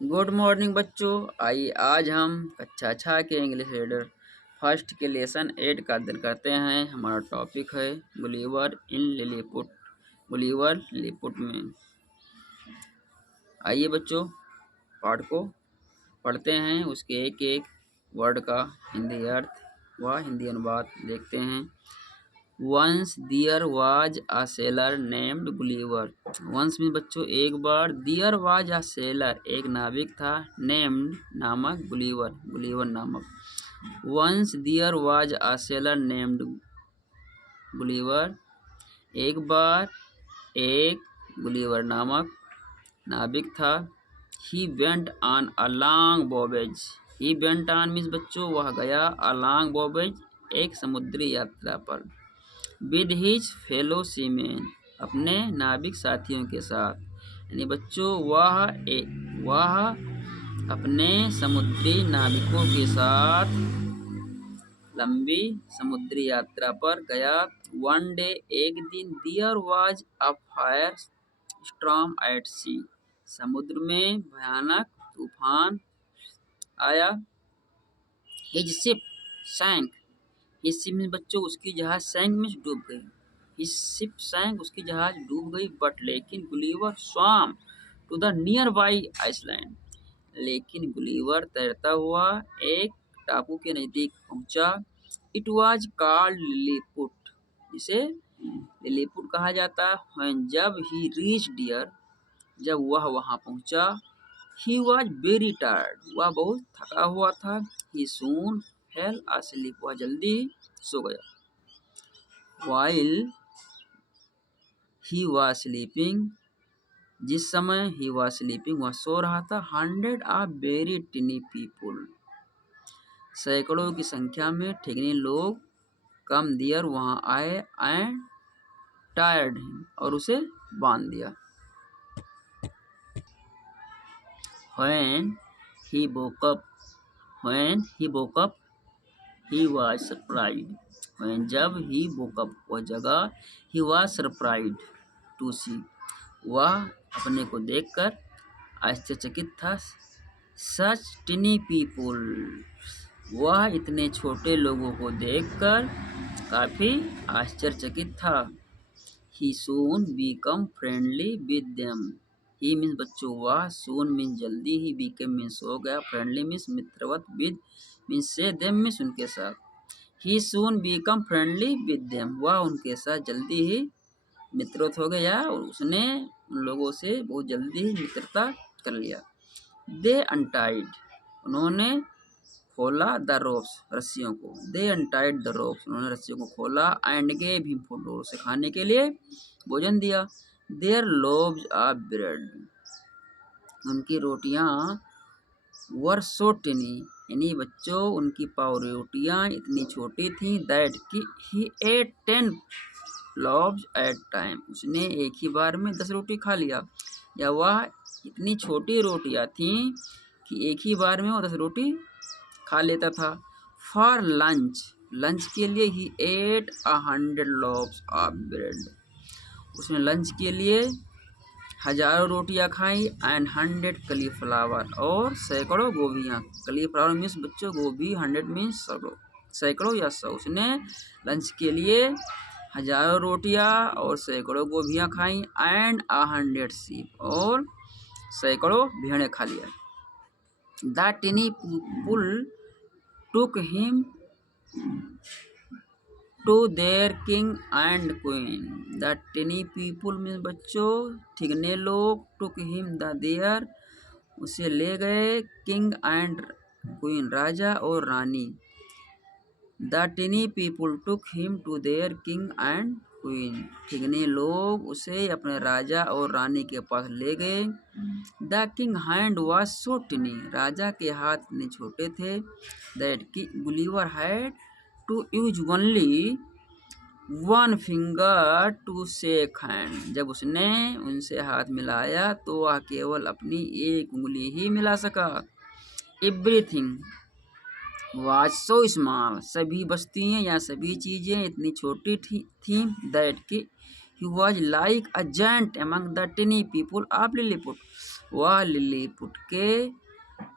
Good morning बच्चों। आइए आज हम कक्षा 6 के इंग्लिश रीडर फर्स्ट के लेसन 8 का अध्ययन करते हैं। हमारा टॉपिक है गुलिवर इन लिलीपुट, गुलिवर लिलीपुट में। आइए बच्चों पाठ को पढ़ते हैं, उसके एक एक वर्ड का हिंदी अर्थ व हिंदी अनुवाद देखते हैं। Once there was a sailor named Gulliver. Once में बच्चों एक बार, दियर वाज आ सेलर एक नाविक था, नेम्ड नामक, गुलिवर गुलिवर नामक। Once there was a sailor named Gulliver, एक बार एक गुलिवर नामक नाविक था। He went on a long voyage. He went on means बच्चों वह गया, अ लॉन्ग वोयेज एक समुद्री यात्रा पर। विद हिज फेलो सीमेन अपने नाविक साथियों के साथ, यानी बच्चों वह अपने समुद्री नाविकों के साथ लंबी समुद्री यात्रा पर गया। वन डे एक दिन, there was a fire storm at sea समुद्र में भयानक तूफान आया। His ship sank, his ship में बच्चों उसकी जहाज सैंक में डूब गई। हिज शिप सैंक उसकी जहाज डूब गई, बट लेकिन Gulliver swam to the nearby island, लेकिन गुलिवर तैरता हुआ एक टापू के नजदीक पहुंचा। इट वाज कॉल्ड लिलीपुट, जिसे लिलीपुट कहा जाता है। When जब ही रीच डियर, जब वह वहां पहुंचा, ही वॉज वेरी टायर्ड वह बहुत थका हुआ था। ही सून फेल asleep वह जल्दी सो गया। While he was sleeping, जिस समय he was sleeping वह सो रहा था, 100 of very tiny people सैकड़ों की संख्या में ठिगने लोग कम देयर वहां आए, एंड टायर्ड हिम और उसे बांध दिया। When he woke up, he was surprised. When जब he woke up वह जगा, he was surprised to see वह अपने को देखकर आश्चर्यचकित था। Such tiny people वह इतने छोटे लोगों को देखकर काफी आश्चर्यचकित था। He soon become friendly with them. He means बच्चों वह, soon means जल्दी, ही became means हो गया, friendly means मित्रवत, with means से, them means उनके साथ। He soon become friendly with them वह उनके साथ जल्दी ही मित्रवत हो गया, और उसने उन लोगों से बहुत जल्दी ही मित्रता कर लिया। They untied उन्होंने खोला, द रोप्स रस्सियों को। दे अनटाइड द रोप्स उन्होंने रस्सियों को खोला। एंड गेव हिम फूड उसे खाने के लिए भोजन दिया। देयर लोव्स ऑफ ब्रेड उनकी रोटियां वर सो टिनी, यानी बच्चों उनकी रोटियां इतनी छोटी थी, दैट कि ही एट 10 लोव्स एट टाइम उसने एक ही बार में 10 रोटी खा लिया। या वह इतनी छोटी रोटियां थी कि एक ही बार में वो 10 रोटी खा लेता था। फॉर लंच लंच के लिए ही एट 100 लोव्स ऑफ ब्रेड उसने लंच के लिए हजारों रोटियां खाई। एंड 100 कलीफ्लावर और सैकड़ों गोभियां। कलीफ्लावर मीन्स बच्चों गोभी, 100 मीन्स सैकड़ों या 100। उसने लंच के लिए हजारों रोटियां और सैकड़ों गोभियां खाई। एंड 100 sheep और सैकड़ों भेड़ें खा लिया। The टिनी people took him to their king and queen. The tiny people में बच्चों ठिगने लोग, took him the their उसे ले गए, king and queen राजा और रानी। The tiny people took him to their king and queen ठिगने लोग उसे अपने राजा और रानी के पास ले गए। The king hand was so tiny राजा के हाथ इतने छोटे थे, दैट कि Gulliver had to use only 1 finger to shake hand जब उसने उनसे हाथ मिलाया तो वह केवल अपनी एक उंगली ही मिला सका। एवरीथिंग वाज सो स्मॉल सभी वस्तुएं या सभी चीजें इतनी छोटी थी, दैट कि he was like a giant among the टिनी people of Lilliput. वह लिलीपुट के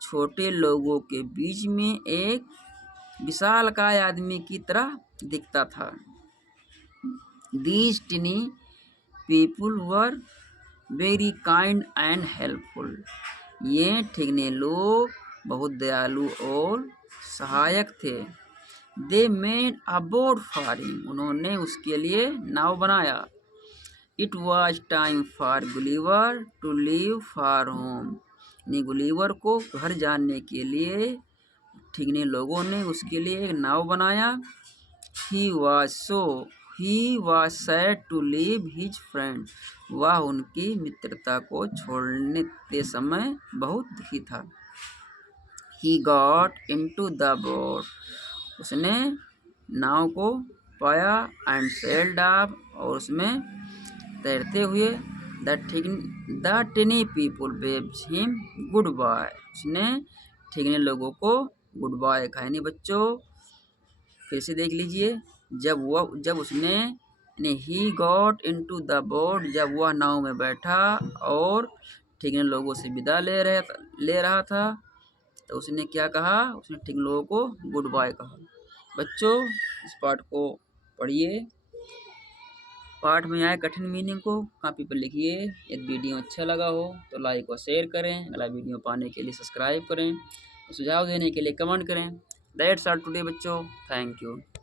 छोटे लोगों के बीच में एक विशालकाय आदमी की तरह दिखता था। These tiny people were very kind and helpful. ये ठिगने लोग बहुत दयालु और सहायक थे। They made a boat for him. उन्होंने उसके लिए नाव बनाया। It was time for Gulliver to leave for home. Gulliver को घर जाने के लिए ठिगने लोगों ने उसके लिए एक नाव बनाया। He was sad to leave his friend. वह उनकी मित्रता को छोड़ने के समय बहुत दुखी था। He got into the boat. उसने नाव को पाया and sailed off, और उसमें तैरते हुए the tiny people waved him goodbye. उसने ठिगने लोगों को गुड बाय कहा। यानी बच्चों फिर से देख लीजिए, जब उसने he got into the boat, जब वह नाव में बैठा और ठिगने लोगों से विदा ले रहा था, तो उसने क्या कहा? उसने ठिगने लोगों को गुड बाय कहा। बच्चों इस पाठ को पढ़िए, पाठ में आए कठिन मीनिंग को कॉपी पर लिखिए। यदि वीडियो अच्छा लगा हो तो लाइक और शेयर करें, अगला वीडियो पाने के लिए सब्सक्राइब करें, सुझाव देने के लिए कमेंट करें। दैट्स ऑल टुडे बच्चों, थैंक यू।